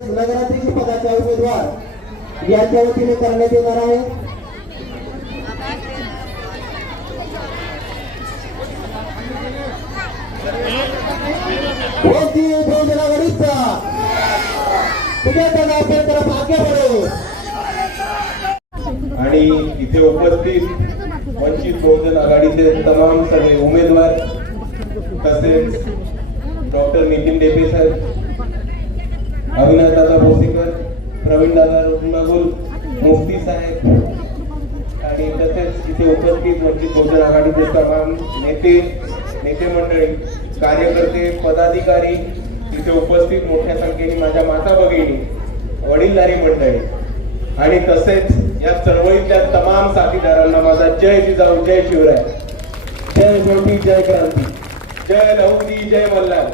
नगराध्यक्ष पदाचा उमेदवार यांच्या वतीने करण्यात येणार आहे. आणि इथे उपस्थित वंचित बहुजन आघाडीचे तमाम सगळे उमेदवार तसेच डॉक्टर नितीन डेपे साहेब अविनाश दादा भोसीकर प्रवीण दादा रुग्णागुल मुफ्ती साहेब आणि तसेच इथे उपस्थित वंचित बहुजन आघाडीचे तमाम नेते नेते मंडळी कार्यकर्ते पदाधिकारी इथे उपस्थित मोठ्या संख्येने माझ्या माता भगिनी वडीलधारी मंडळी आणि तसेच या चळवळीतल्या तमाम साथीदारांना माझा जय जिजाऊ जय शिवराय. जय ज्योती जय क्रांती. जय लहुदी जय मल्हार.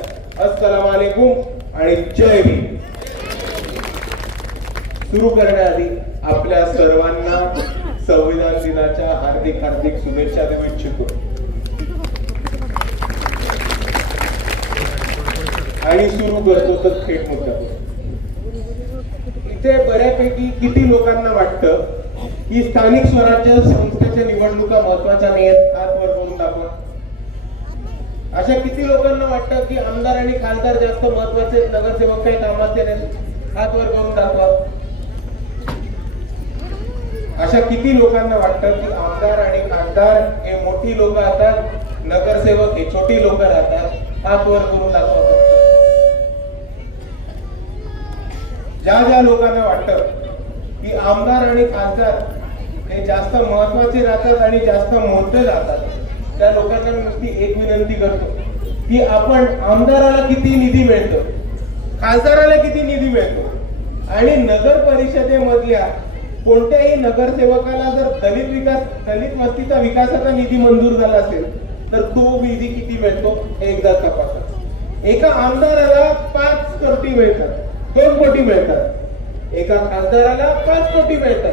अस्सलाम वालेकुम आणि जय भीम. सुरू करण्याआधी आपल्या सर्वांना संविधान दिनाच्या हार्दिक हार्दिक शुभेच्छा देऊ इच्छितो. आणि सुरू करतो तर थेट मुद्दा. इथे बऱ्यापैकी किती लोकांना वाटतं की स्थानिक स्वराज्य संस्थेच्या निवडणुका महत्त्वाच्या नाही आहेत हात वर करून दाखवा. अशा किती लोकांना वाटतं की आमदार आणि खासदार जास्त महत्त्वाचे नगरसेवक काही कामाचे नाहीत हात वर करून दाखवा. अशा किती लोकांना वाटतं की आमदार आणि खासदार हे मोठी लोक राहतात नगरसेवक हे छोटी लोक राहतात हात वर करून दाखवा ज्या ज्या लोकांना वाटतं की आमदार आणि खासदार हे जास्त महत्त्वाचे राहतात आणि जास्त मोठे राहतात त्या लोकांना मी नुसती एक विनंती करतो की आपण आमदाराला किती निधी मिळतो खासदाराला किती निधी मिळतो आणि नगर परिषदेमधल्या कोणत्याही नगरसेवकाला जर दलित विकास दलित वस्तीचा विकासाचा निधी मंजूर झाला असेल तर तो निधी किती मिळतो? एकदा तपासा. एका आमदाराला पाच कोटी मिळतात. दोन कोटी मिळतात. एका खासदाराला पाच कोटी मिळतात.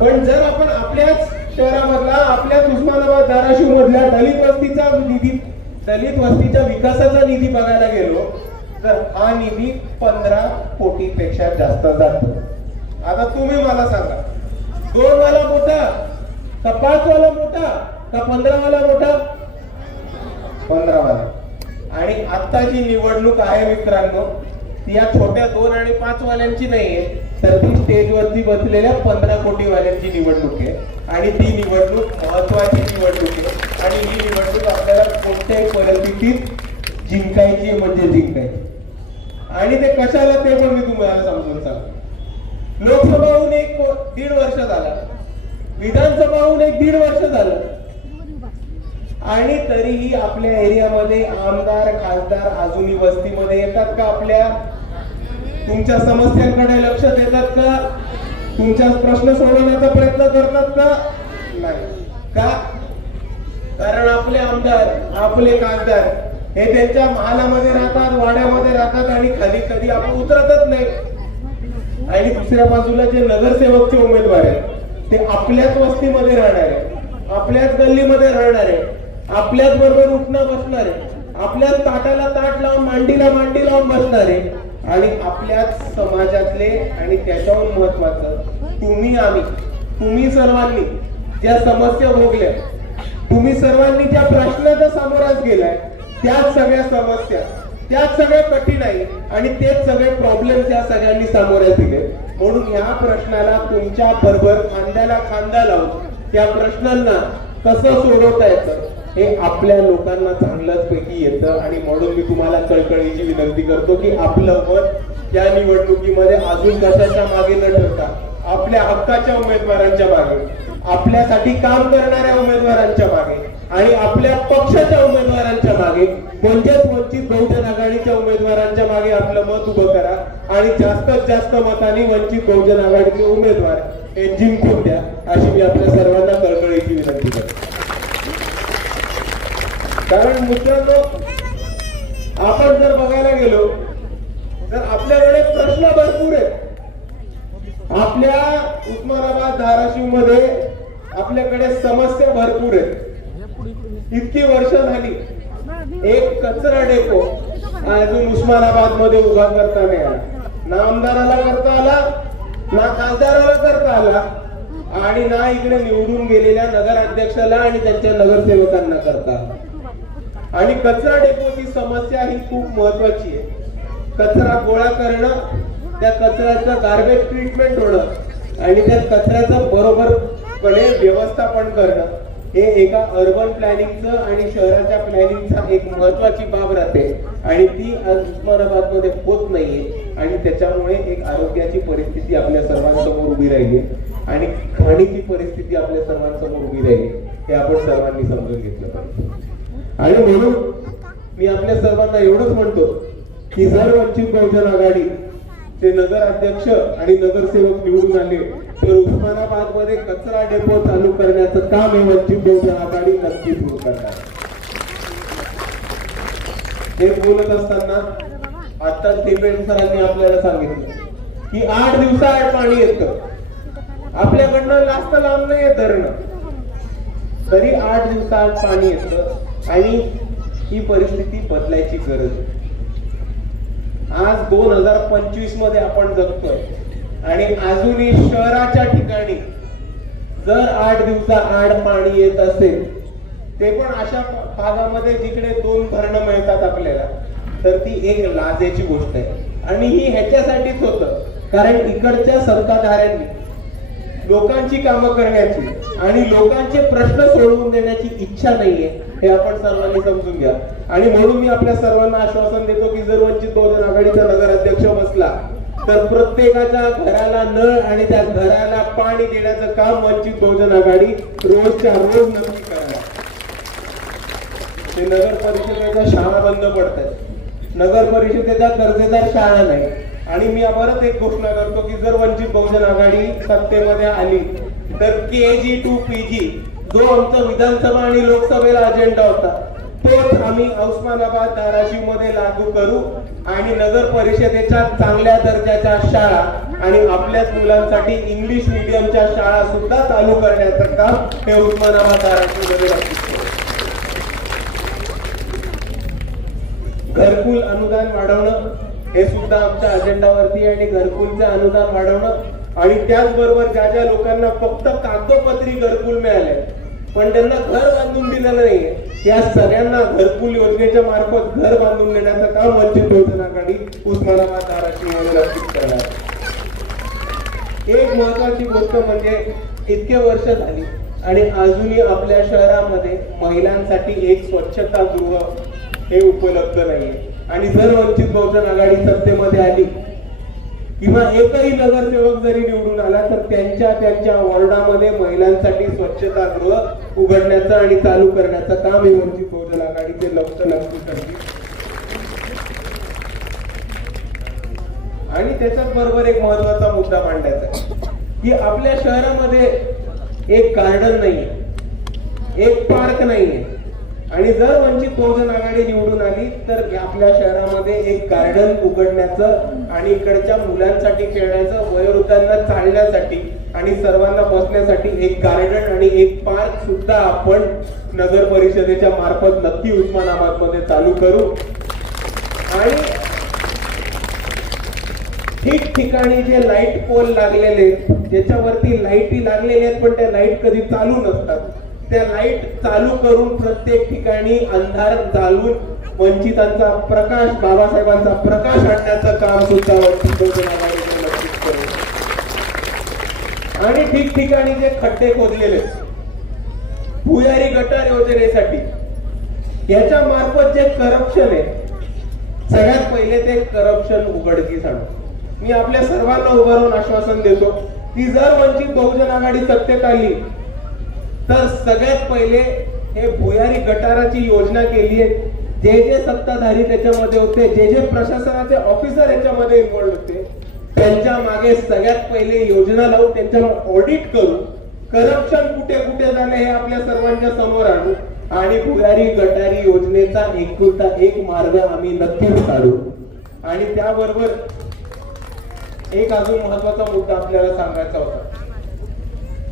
पण जर आपण आपल्याच शहरामधला आपल्याच उस्मानाबाद धाराशिव मधल्या दलित वस्तीचा निधी दलित वस्तीच्या विकासाचा निधी बघायला गेलो तर हा निधी पंधरा कोटी पेक्षा जास्त जातो. आता तुम्ही मला सांगा. दोन वाला मोठा का पाच वाला मोठा का पंधरा वाला मोठा? पंधरा वाला. आणि आता जी निवडणूक आहे मित्रांनो ती या छोट्या दोन आणि पाच वाल्यांची नाहीये तर ती स्टेजवरती बसलेल्या पंधरा कोटी वाल्यांची निवडणूक आहे. आणि ती निवडणूक महत्वाची निवडणूक आहे. आणि ही निवडणूक आपल्याला कोणत्याही परिस्थितीत जिंकायची म्हणजे जिंकायची आणि ते कशाला ते पण मी तुम्हाला समजून सांगतो. लोकसभा होऊन एक दीड वर्ष झाला. विधानसभा होऊन एक दीड वर्ष झालं. आणि तरीही आपल्या एरियामध्ये आमदार खासदार अजूनही वस्तीमध्ये येतात का आपल्या? तुमच्या समस्यांकडे लक्ष देतात का? तुमच्या प्रश्न सोडवण्याचा प्रयत्न करतात का? नाही. का? कारण आपले आमदार आपले खासदार हे त्यांच्या महालामध्ये राहतात वाड्यामध्ये राहतात आणि खाली कधी आपण उतरतच नाही. आणि दुसऱ्या बाजूला जे नगरसेवकचे उमेदवार आहेत ते आपल्याच वस्तीमध्ये राहणार आहे आपल्याच गल्लीमध्ये राहणार आहे आपल्याच बरोबर उठणं बसणार आहे आपल्याच ताटाला ताट लावून मांडीला मांडी लावून बसणार आहे आणि आपल्याच समाजातले आणि त्याच्याहून महत्वाचं तुम्ही आम्ही तुम्ही सर्वांनी ज्या समस्या भोगल्या तुम्ही सर्वांनी ज्या प्रश्नाचा सामोराच गेलाय त्याच सगळ्या समस्या त्यात सगळं कठीण आहे आणि तेच सगळे प्रॉब्लेम त्या सगळ्यांनी सामोरे दिले. म्हणून ह्या प्रश्नाला तुमच्या बरोबर खांद्याला खांदा लावून त्या प्रश्नांना कसं सोडवता येतं हे आपल्या लोकांना चांगलंच पैकी येतं. आणि म्हणून मी तुम्हाला कळकळीची विनंती करतो की आपलं मत या निवडणुकीमध्ये अजून कशाच्या मागे न ठरता आपल्या हक्काच्या उमेदवारांच्या मागे. आपल्यासाठी काम करणाऱ्या उमेदवारांच्या मागे आणि आपल्या पक्षाच्या उमेदवारांच्या मागे म्हणजेच वंचित बहुजन आघाडीच्या उमेदवारांच्या मागे आपलं मत उभं करा आणि जास्तीत जास्त मतांनी वंचित बहुजन आघाडीचे उमेदवार हे जिंकून द्या अशी मी आपल्या सर्वांना कळकळीची विनंती करतो. कारण मित्रांनो आपण जर बघायला गेलो तर आपल्याकडे प्रश्न भरपूर आहेत. आपल्या उस्मानाबाद धाराशिवमध्ये आपल्याकडे समस्या भरपूर आहेत. इतकी वर्ष झाली. एक कचरा डेपो अजून उस्मानाबादमध्ये उभा करता नाही आला. ना आमदाराला करता आला ना खासदाराला करता आला आणि ना इकडे निवडून गेलेल्या नगर अध्यक्षाला आणि त्यांच्या नगरसेवकांना करता आणि कचरा डेपोची समस्या ही खूप महत्वाची आहे. कचरा गोळा करणं त्या कचऱ्याचं गार्बेज ट्रीटमेंट होणं आणि त्या कचऱ्याचं बरोबरपणे व्यवस्थापन करणं हे एका अर्बन प्लॅनिंगचं आणि शहराच्या प्लॅनिंगचा एक महत्वाची बाब राहते. आणि ती आज उस्मानाबादमध्ये होत नाहीये. आणि त्याच्यामुळे एक आरोग्याची परिस्थिती आपल्या सर्वांसमोर उभी राहिली. आणि खाणीची परिस्थिती आपल्या सर्वांसमोर उभी राहिली. हे आपण सर्वांनी समजून घेतलं पाहिजे. आणि म्हणून मी आपल्या सर्वांना एवढंच म्हणतो की जर वंचित बहुजन आघाडी ते नगर अध्यक्ष आणि नगरसेवक निवडून आले तर उस्मानाबादमध्ये कचरा डेपो चालू करण्याचं काम हे वंचित बहुजन आघाडी नक्की सुरू करणार. हे बोलत असताना आता स्टीफेन सरांनी आपल्याला सांगितलं की आठ दिवसाआड पाणी येतं. आपल्याकडनं जास्त लांब नाही आहे तरी आठ दिवसाआड पाणी येतं आणि ही परिस्थिती बदलायची गरज आहे. आज दोन हजार पंचवीसमध्ये आपण जगतोय. आणि अजूनही शहराच्या ठिकाणी जर आठ दिवसा आड पाणी येत असेल ते पण अशा भागामध्ये जिकडे दोन भरणं मिळतात आपल्याला तर ती एक लाजेची गोष्ट आहे. आणि ही ह्याच्यासाठीच होतं कारण इकडच्या सत्ताधाऱ्यांनी लोकांची कामं करण्याची आणि लोकांचे प्रश्न सोडवून देण्याची इच्छा नाहीये हे आपण सर्वांनी समजून घ्या. आणि म्हणून मी आपल्या सर्वांना आश्वासन देतो की जर वंचित बहुजन आघाडीचा नगराध्यक्ष बसला तर प्रत्येकाच्या घराला नळ आणि त्या घराला पाणी देण्याचं काम वंचित बहुजन आघाडी रोजच्या रोज नक्की करणार. ते नगर परिषदेच्या शाळा बंद पडतात नगर परिषदेचा कर्जदार शाळा नाही. आणि मी परत एक घोषणा करतो की जर वंचित बहुजन आघाडी सत्तेमध्ये आली तर के जी टू पी जी जो आमचा विधानसभा आणि लोकसभेला अजेंडा होता तोच आम्ही उस्मानाबाद धाराशिवमध्ये लागू करू आणि नगर परिषदेच्या चांगल्या दर्जाच्या शाळा आणि आपल्याच मुलांसाठी इंग्लिश मिडियमच्या शाळा सुद्धा चालू करण्याचं काम हे उस्मानाबाद धाराशिवमध्ये घरकुल अनुदान वाढवणं हे सुद्धा आमच्या अजेंडावरती आणि घरकुलचं अनुदान वाढवणं आणि त्याचबरोबर ज्या ज्या लोकांना फक्त कागदोपत्री घरकुल मिळाले पण त्यांना घर बांधून दिलं नाहीये त्या सगळ्यांना घरकुल योजनेच्या मार्फत घर बांधून देण्याचं काम वंचित बहुजन आघाडी उस्मानाबाद धाराशिव नक्कीच करणार एक महत्वाची गोष्ट म्हणजे इतके वर्ष झाली आणि अजूनही आपल्या शहरामध्ये महिलांसाठी एक स्वच्छता गृह हे उपलब्ध नाहीये. आणि जर वंचित बहुजन आघाडी सत्तेमध्ये आली किंवा एकही नगरसेवक जरी निवडून आला तर त्यांच्या त्यांच्या वॉर्डामध्ये महिलांसाठी स्वच्छता गृह उघडण्याचं आणि चालू करण्याचं काम हे वंचित बहुजन आघाडीचे लक्ष नक्की करतील. आणि त्याच्याच बरोबर एक महत्त्वाचा मुद्दा मांडायचा आहे की आपल्या शहरामध्ये एक गार्डन नाहीये एक पार्क नाहीये आणि जर वंचित बहुजन आघाडी निवडून आली तर आपल्या शहरामध्ये एक गार्डन उघडण्याचं आणि इकडच्या मुलांसाठी खेळण्याचं वयोवृद्धांना चालण्यासाठी आणि सर्वांना बसण्यासाठी एक गार्डन आणि एक पार्क सुद्धा आपण नगर परिषदेच्या मार्फत नक्की उस्मानाबादमध्ये चालू करू. आणि ठिकठिकाणी जे लाइट पोल लागलेले आहेत, ज्याच्यावरती लाईटी लागलेले आहेत पण त्या लाइट कधी चालू नसतात. त्या लाइट चालू करून प्रत्येक ठिकाणी अंधार चालून वंचितांचा प्रकाश बाबासाहेबांचा प्रकाश आणण्याचं काम सुद्धा वंचित आणि ठिकठिकाणी जे खड्डे खोदलेले भुयारी गटार योजनेसाठी याच्या मार्फत जे करप्शन आहे सगळ्यात पहिले ते करप्शन उघडकीस आणू. मी आपल्या सर्वांना उभारून आश्वासन देतो की जर वंचित बहुजन आघाडी सत्तेत आली तर सगळ्यात पहिले हे भुयारी गटाराची योजना केली आहे. जे जे सत्ताधारी त्याच्यामध्ये होते जे जे प्रशासनाचे ऑफिसर याच्यामध्ये इन्वॉल्ड होते त्यांच्या मागे सगळ्यात पहिले योजना लावून त्यांच्या ऑडिट करून करप्शन कुठे कुठे झाले हे आपल्या सर्वांच्या समोर आणू आणि भुयारी गटारी योजनेचा एकुलता एक मार्ग आम्ही नक्कीच काढू. आणि त्याबरोबर एक अजून महत्त्वाचा मुद्दा आपल्याला सांगायचा होता.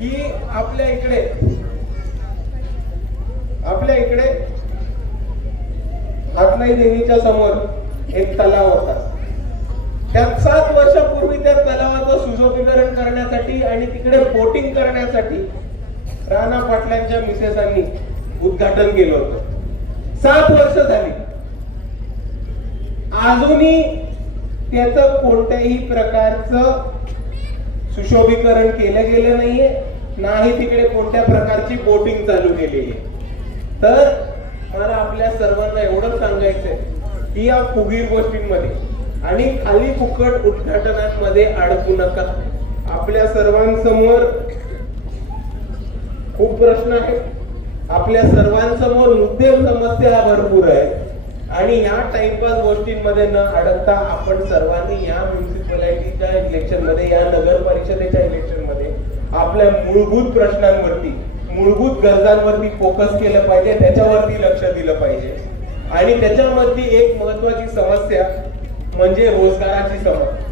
की आपल्या इकडे आपल्या इकडे हातलाई देवीच्या समोर एक तलाव होता. त्यात सात वर्षापूर्वी त्या तलावाचं सुशोभीकरण करण्यासाठी आणि तिकडे बोटिंग करण्यासाठी राणा पाटलांच्या मिसेसांनी उद्घाटन केलं होतं. सात वर्ष झाली. अजूनही त्याच कोणत्याही प्रकारचं सुशोभीकरण केलं गेलं नाहीये. नाही तिकडे कोणत्या प्रकारची बोटिंग चालू केली आहे? तर मला आपल्या सर्वांना एवढंच सांगायचंय की या फुगीर गोष्टींमध्ये आणि खाली फुकट उद्घाटनांमध्ये अडकू नका. आपल्या सर्वांसमोर खूप प्रश्न आहेत. आपल्या सर्वांसमोर मुद्दे समस्या भरपूर आहेत. आणि या टाइमपास गोष्टींमध्ये न अडकता आपण सर्वांनी या म्युन्सिपॅलिटीच्या इलेक्शनमध्ये या नगर परिषदेच्या इलेक्शन आपल्या मूलभूत प्रश्नांवरती मूलभूत गरजांवरती फोकस केलं पाहिजे त्याच्यावरती लक्ष दिलं पाहिजे. आणि त्याच्यामधली एक महत्वाची समस्या म्हणजे रोजगाराची समस्या.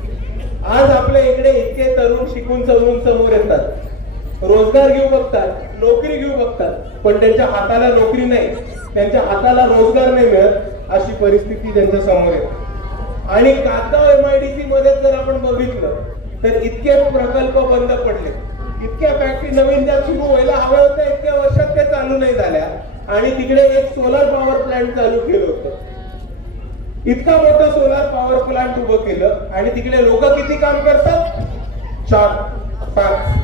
आज आपल्या इकडे इतके तरुण शिकून सवरून समोर येतात. रोजगार घेऊ बघतात नोकरी घेऊ बघतात पण त्यांच्या हाताला नोकरी नाही. त्यांच्या हाताला रोजगार नाही मिळत अशी परिस्थिती त्यांच्यासमोर येते. आणि कागदाव एमआयडीसी मध्ये जर आपण बघितलं तर इतके प्रकल्प बंद पडले. इतक्या फॅक्टरी नवीन ज्या सुरू व्हायला हव्या होत्या इतक्या वर्षात त्या चालू नाही झाल्या. आणि तिकडे एक सोलार पॉवर प्लांट चालू केलं होतं. इतका मोठं सोलार पॉवर प्लांट उभं केलं. आणि तिकडे लोक किती काम करतात? चार पाच.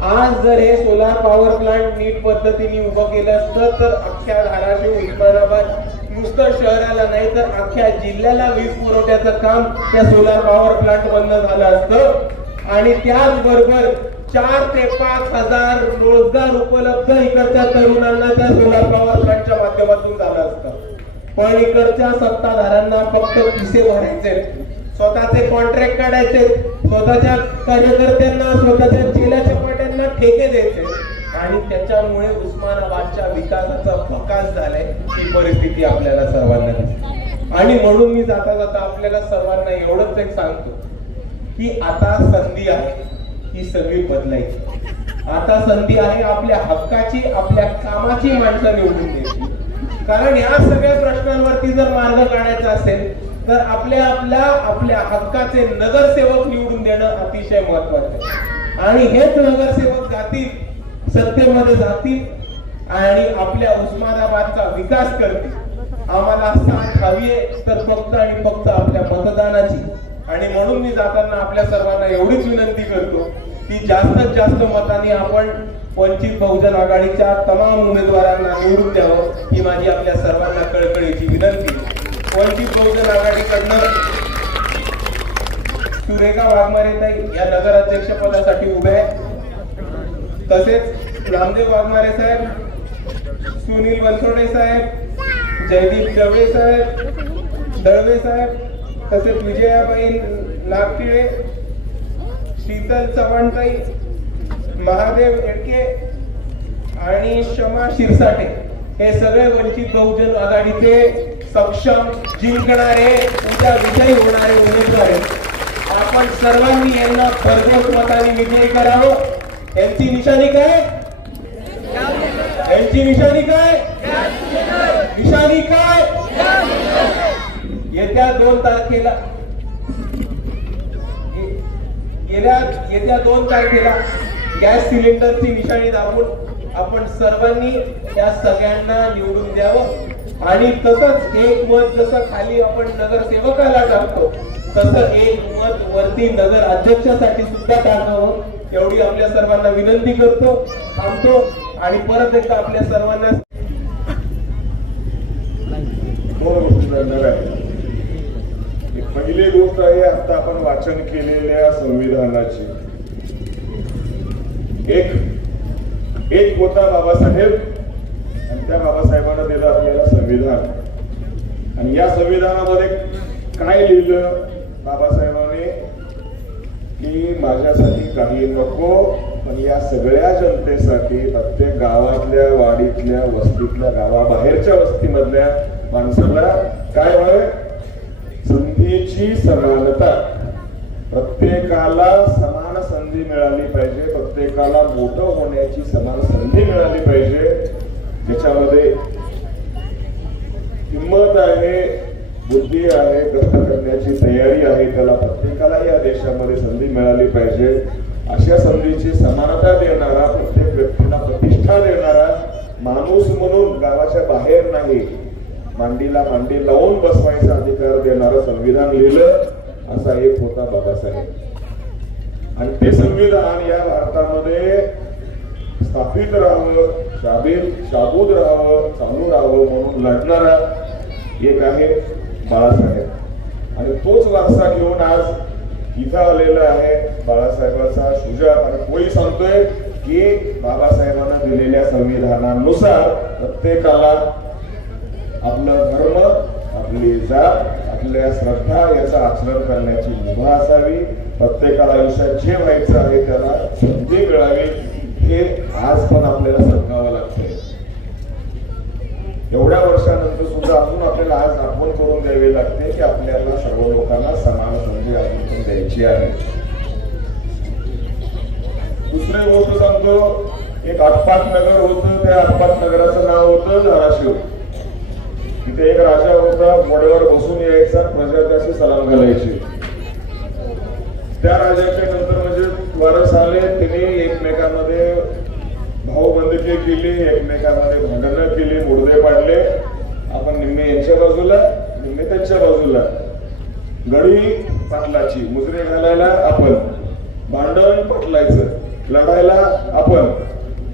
आज जर हे सोलार पॉवर प्लांट नीट पद्धतीने उभं केलं असतं तर अख्ख्या धाराशिव उस्मानाबाद नुसतं शहराला नाही तर अख्ख्या जिल्ह्याला वीज पुरवठ्याचं काम त्या सोलार पॉवर प्लांट बंद झालं असतं. आणि त्याचबरोबर चार ते पाच हजार रोजगार उपलब्ध इकडच्या तरुणांना त्या सोलर पॉवर प्लांटच्या माध्यमातून झालं असतं. पण इकडच्या सत्ताधाऱ्यांना फक्त पिसे भरायचे. स्वतःचे कॉन्ट्रॅक्ट काढायचे. स्वतःच्या कार्यकर्त्यांना स्वतःच्या चेल्या चपाट्यांना ठेके द्यायचे. आणि त्याच्यामुळे उस्मानाबादच्या विकासाचा प्रकाश झालाय ही परिस्थिती आपल्याला सर्वांना दिसते. आणि म्हणून मी जाता जाता आपल्याला सर्वांना एवढंच एक सांगतो की आता संधी आहे. ही सगळी बदलायची. आता संधी आहे आपल्या हक्काची आपल्या कामाची माणसं निवडून द्यायची. कारण या सगळ्या प्रश्नांवरती जर मार्ग काढायचा असेल तर आपल्या आपल्या आपल्या हक्काचे नगरसेवक निवडून देणं अतिशय महत्वाचं आहे. आणि हेच नगरसेवक जातील सत्तेमध्ये जातील आणि आपल्या उस्मानाबादचा विकास करतील. आम्हाला साथ हवी आहे तर फक्त आणि फक्त आपल्या मतदानाची. आणि म्हणून मी जाताना आपल्या सर्वांना एवढीच विनंती करतो की जास्तीत जास्त मतांनी आपण वंचित बहुजन आघाडीच्या तमाम उमेदवारांना निवडून द्यावं ही माझी आपल्या सर्वांना कळकळीची विनंती. वंचित बहुजन आघाडीकडनं सुरेखा वाघमारेताई या नगराध्यक्ष पदासाठी उभे आहेत. तसेच रामदेव वाघमारे साहेब सुनील बनसोडे साहेब जयदीप दळवे साहेब दळवे साहेब तसेच विजयाबाई नागटिळे शीतल चव्हाणताई महादेव एडके आणि क्षमा शिरसाटे हे सगळे वंचित बहुजन आघाडीचे सक्षम जिंकणारे उद्या विजयी होणारे उमेदवार आपण सर्वांनी यांना भरघोस मताने विजयी करावं. यांची निशाणी काय? यांची निशाणी काय? निशाणी काय? येत्या दोन तारखेला गेल्या येत्या दोन तारखेला गॅस सिलेंडरची निशाणी दाबून आपण सर्वांनी या सगळ्यांना निवडून द्यावं. आणि तसंच एक मत जसं खाली आपण नगरसेवकाला टाकतो तसं एक मत वरती नगर अध्यक्षासाठी सुद्धा टाकावं. एवढी आपल्या सर्वांना विनंती करतो थांबतो आणि परत एकदा आपल्या सर्वांना दोन गोष्टी घडणार आहे एक पहिली गोष्ट आहे आता आपण वाचन केलेल्या संविधानाची. एक एक होता बाबासाहेब आणि त्या बाबासाहेबांना दिलं आपल्याला संविधान. आणि या संविधानामध्ये काय लिहिलं बाबासाहेबांनी? की माझ्यासाठी काही नको पण या सगळ्या जनतेसाठी प्रत्येक गावातल्या वाडीतल्या वस्तीतल्या गावाबाहेरच्या वस्तीमधल्या माणसाला काय व्हावे संधीची समानता प्रत्येकाला समान संधी मिळाली पाहिजे. प्रत्येकाला मोठं होण्याची समान संधी मिळाली पाहिजे. ज्याच्यामध्ये किंमत आहे बुद्धी आहे कष्ट करण्याची तयारी आहे त्याला प्रत्येकाला या देशामध्ये संधी मिळाली पाहिजे. अशा संधीची समानता देणारा प्रत्येक व्यक्तीला प्रतिष्ठा देणारा माणूस म्हणून गावाच्या बाहेर नाही मांडीला मांडी लावून बसवायचा अधिकार देणारं संविधान लिहिलं असा एक होता बाबासाहेब. आणि ते संविधान या भारतामध्ये स्थापित राहावं शाबीर शाबूत राहावं चालू राहावं म्हणून लढणारा एक आहे बाळासाहेब. आणि तोच वारसा घेऊन आज इथं आलेला आहे बाळासाहेबाचा शुजा आणि कोळी सांगतोय की बाबासाहेबांना दिलेल्या संविधानानुसार प्रत्येकाला आपलं धर्म आपली जात आपल्या श्रद्धा याचा आचरण करण्याची मुभा असावी. प्रत्येकाला आयुष्यात जे व्हायचं आहे त्याला संधी मिळावी. हे आज पण आपल्याला सांगावं लागतंय. एवढ्या वर्षानंतर सुद्धा अजून आपल्याला आज आठवण करून द्यावी लागते की आपल्याला सर्व लोकांना समान संधी अजून पण द्यायची आहे. दुसरी गोष्ट सांगतो एक आटपाट नगर होतं त्या आटपाट नगराचं नाव होतं धाराशिव. तिथे एक राजा होता घोड्यावर बसून यायचा प्रजा सलाम घालायची. त्या राजाच्या नंतर म्हणजे वारस आले तिने एकमेकांमध्ये भाऊबंदकी केली एकमेकांमध्ये भांडणं केली मुर्दे पाडले. आपण निम्मे यांच्या बाजूला निम्मे त्यांच्या बाजूला. गडी पाटलाची मुजरे घालायला आपण. भांडण पाटलायचं लढायला आपण.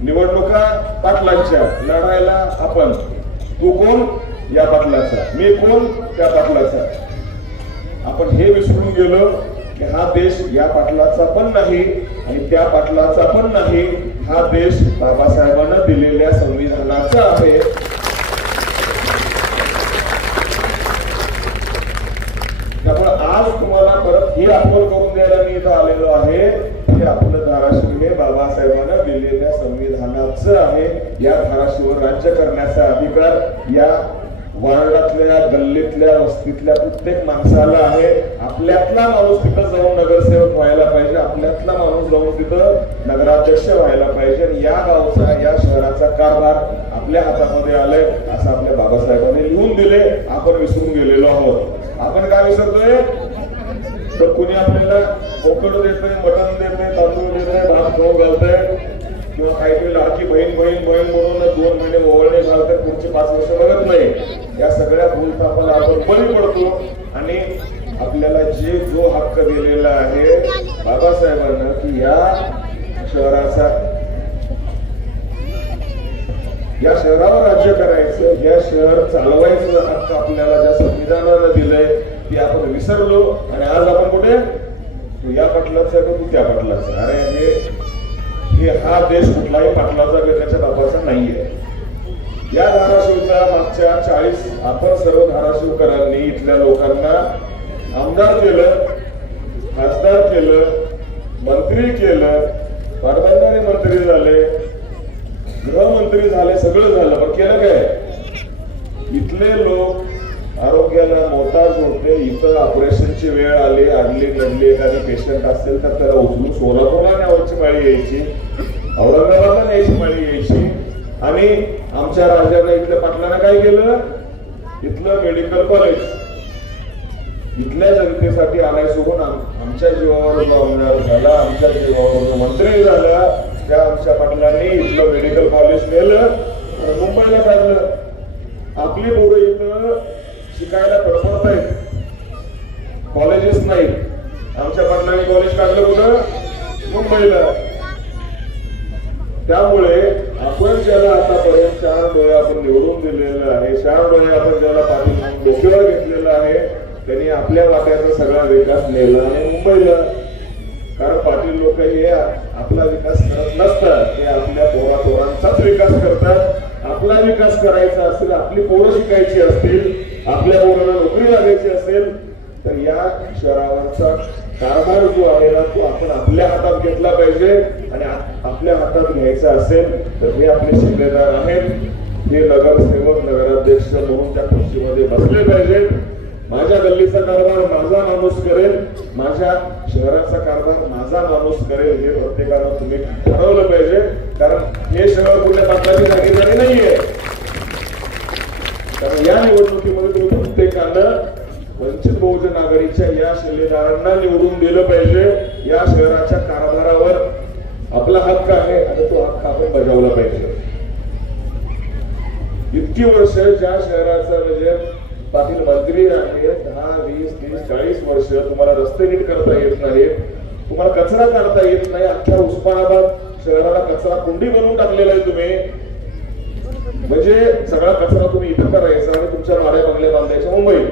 निवडणुका पाटलांच्या लढायला आपण. तू कोण? या बाटलाचा मी कोण? त्या बाटलाचा आपण हे विसरून गेलो की हा देश या पाटलाचा पण नाही आणि त्या पाटलाचा पण नाही. हा देश बाबासाहेबांना दिलेल्या संविधानाचा आहे. त्यामुळे आज तुम्हाला परत ही आठवण करून द्यायला मी इथं आलेलो आहे. की आपलं धाराशिव हे बाबासाहेबांना दिलेल्या संविधानाचं आहे. या धाराशिववर राज्य करण्याचा अधिकार या वार्डातल्या गल्लीतल्या वस्तीतल्या प्रत्येक माणसाला आहे आपल्यातला माणूस तिथं जाऊन नगरसेवक व्हायला पाहिजे आपल्यातला माणूस जाऊन तिथं नगराध्यक्ष व्हायला पाहिजे. आणि या गावचा या शहराचा कारभार आपल्या हातामध्ये आलाय असं आपल्या बाबासाहेबांनी लिहून दिले आपण विसरून गेलेलो आहोत. आपण काय विसरतोय? तर कुणी आपल्याला कोकड देतंय मटण नाही तांदूळ देतंय भात खाऊ घालतंय किंवा काहीतरी लाडकी बहीण बहीण बहीण म्हणून दोन महिने ओवळणे घालतंय पुढचे पाच वर्ष बघत नाही या आपण बळी पडतो. आणि आपल्याला जे जो हक्क दिलेला आहे बाबासाहेबांना की या शहराचा या शहरावर राज्य करायचं या शहर चालवायचं हक्क आपल्याला ज्या संविधानानं दिलंय ते आपण विसरलो. आणि आज आपण कुठे? तू या पाटलाचा का तू त्या पाटलाचा अरे हे हा देश कुठलाही पाटलाचा त्याच्या बापाचा नाहीये. या धाराशिवचा मागच्या चाळीस आपण सर्व धाराशिवकरांनी इथल्या लोकांना आमदार केलं खासदार केलं मंत्री केलं पाटबंधारे मंत्री झाले गृहमंत्री झाले सगळं झालं. पण केलं काय? इथले लोक आरोग्याला मोताज होते. इथं ऑपरेशनची वेळ आली आडली नडली एखादी पेशंट असेल तर त्याला उचलून सोलापूरला न्यावायची पाळी यायची औरंगाबादला न्यायची पाळी यायची. आणि आमच्या राजाला इथल्या पाटलांना काय केलं? इथलं मेडिकल कॉलेज इथल्या जनतेसाठी आलाय सोडून आमच्या जीवावर जो आमदार झाला आमच्या जीवावर जो मंत्री झाला त्या आमच्या पाटलांनी इथलं मेडिकल कॉलेज नेलं आणि मुंबईला काढलं. आपली पोरं इथं शिकायला तडफडत आहेत. कॉलेजेस नाही. आमच्या पाटलांनी कॉलेज काढलं कुठं? मुंबईला. त्यामुळे आपण ज्याला आतापर्यंत चार डोळे आपण निवडून दिलेलं आहे चार डोळे आपण ज्याला पाठीमागून डोक्यावर घेतलेलं आहे त्यांनी आपल्या वाट्याचा सगळा विकास नेला आणि मुंबईला कारण पाटील लोक हे आपला विकास करत नसतात. ते आपल्या पोरा पोरांचाच विकास करतात. आपला विकास करायचा असेल आपली पोरं शिकायची असतील आपल्या पोरांना नोकरी लागायची असेल तर या शहरावरचा कारभार जो आहे ना तो आपण आपल्या हातात घेतला पाहिजे आणि आपल्या हातात घ्यायचा असेल तर हे आपले शिकलेदार आहेत. हे नगरसेवक नगर माझ्या गल्लीचा कारभार माझा माणूस करेल माझ्या शहराचा कारभार माझा माणूस करेल हे प्रत्येकानं तुम्ही ठरवलं पाहिजे. कारण हे शहर कुठल्या पाटलाची जागीदारी नाहीये. कारण या निवडणुकीमध्ये तुम्ही प्रत्येकानं वंचित बहुजन आघाडीच्या या शिलेदारांना निवडून दिलं पाहिजे. या शहराच्या कारभारावर आपला हक्क आहे आणि तो हक्क आपण बजावला पाहिजे. इतकी वर्ष ज्या शहराचा म्हणजे पाटील मंत्री आहेत दहा वीस तीस चाळीस वर्ष तुम्हाला रस्ते नीट करता येत नाहीत तुम्हाला कचरा काढता येत नाही अख्ख्या उस्मानाबाद शहराला कचरा कुंडी बनवून टाकलेला आहे तुम्ही. म्हणजे सगळा कचरा तुम्ही इथं करायचा आणि तुमच्या वाड्या बंगल्या बांधायच्या मुंबई.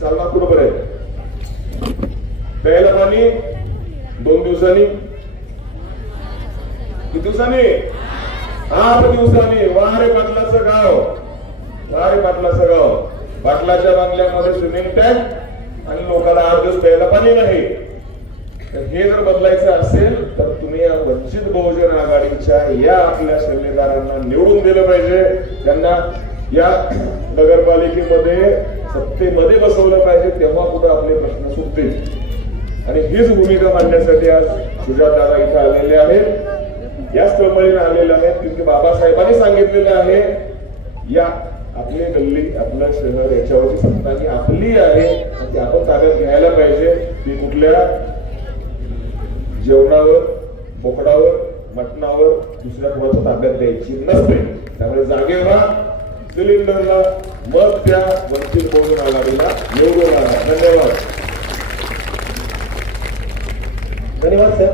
चालणार कुठं आहे प्यायला पाणी दोन दिवसांनी. किती दिवसांनी? आठ दिवसांनी. वारे पाटलाचं गाव. वारे पाटलाचं गाव. पाटलाच्या बांगल्यामध्ये स्विमिंग टँक आणि लोकांना आठ दिवस प्यायला पाणी नाही. तर हे जर बदलायचं असेल तर तुम्ही या वंचित बहुजन आघाडीच्या या आपल्या सल्लेदारांना निवडून दिलं पाहिजे. त्यांना या नगरपालिकेमध्ये सत्तेमध्ये बसवलं पाहिजे तेव्हा कुठं आपले प्रश्न सुटतील. आणि हीच भूमिका मांडण्यासाठी आज सुजातदादा इथे आलेले आहेत. याच तळमळीने आलेले आहेत तिथे बाबासाहेबांनी सांगितलेलं आहे या आपली गल्ली आपलं शहर याच्यावरची सत्ता ही आपली आहे. ती आपण ताब्यात घ्यायला पाहिजे. ती कुठल्या जेवणावर बोकडावर मटणावर दुसऱ्या कोणाच्या ताब्यात द्यायची नसते. त्यामुळे जागे व्हा. सिलेंडरला मग त्या वंचित बहुजन आघाडीला निवडून धन्यवाद. धन्यवाद सर.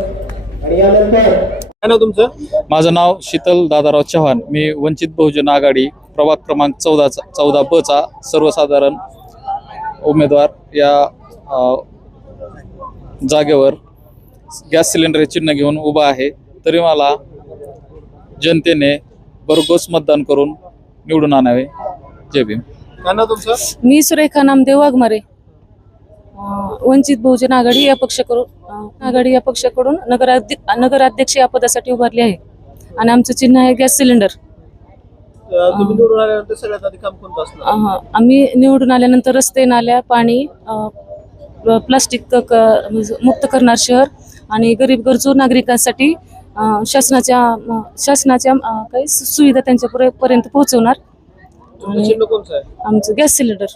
आणि यानंतर काय नाव तुमचं? माझं नाव शीतल दादाराव चव्हाण. मी वंचित बहुजन आघाडी प्रभाग क्रमांक चौदा चौदा ब चा सर्वसाधारण उमेदवार या अ, जागेवर गॅस सिलेंडर चिन्ह घेऊन उभा आहे. तरी मला जनतेने भरघोस मतदान करून निवडून आणावे. जय भीम. काय नाव तुमचं? मी सुरेखा नामदेव वाघमारे. वंचित बहुजन आघाडी या पक्षाकडून आघाडी या पक्षाकडून नगराध्य नगराध्यक्ष या पदासाठी उभारले आहे. आणि आमचं चिन्ह आहे गॅस सिलेंडर. आम्ही निवडून आल्यानंतर रस्ते नाल्या पाणी प्लास्टिक म्हणजे मुक्त करणार शहर आणि गरीब गरजू नागरिकांसाठी शासनाच्या शासनाच्या काही सुविधा त्यांच्या पर्यंत पोहोचवणार. आमचं गॅस सिलेंडर.